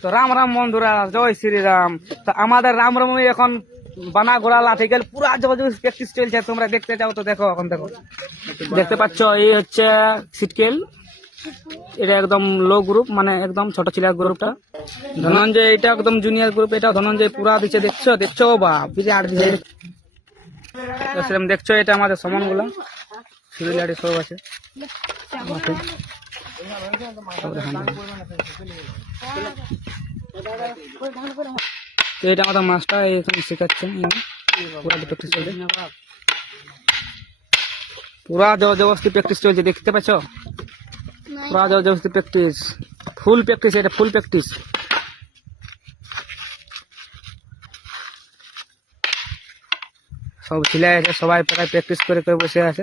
তো রাম রাম বন্ধুরা, জয় শ্রীরাম। তো আমাদের রামরমী এখন বানা ঘোড়া লাঠি গেল পুরা জবরদস্ত প্র্যাকটিস চলছে। তোমরা দেখতে চাও তো দেখো, এখন দেখো, দেখতে পাচ্ছ এই হচ্ছে সিটকেল। এটা একদম লো গ্রুপ, মানে একদম ছোট ছেলের গ্রুপটা। ধনঞ্জয় এটা একদম জুনিয়র গ্রুপ, এটা ধনঞ্জয় পুরা দিচ্ছে। দেখছো দেখছো বা বিরাট দিচ্ছে। সেরকম দেখছো, এটা আমাদের সমান গুলা সিরিয়ালি সব আছে। তো এটা আমাদের মাস্টার এখানে শেখাচ্ছেন। পুরা জবরদস্তি প্র্যাকটিস চলছে, দেখতে পাচ্ছ? পুরা জবরদস্তি প্র্যাকটিস, ফুল প্র্যাকটিস, এটা ফুল প্র্যাকটিস। সব ছেলে আছে, সবাই প্রায় প্র্যাকটিস করে বসে আছে।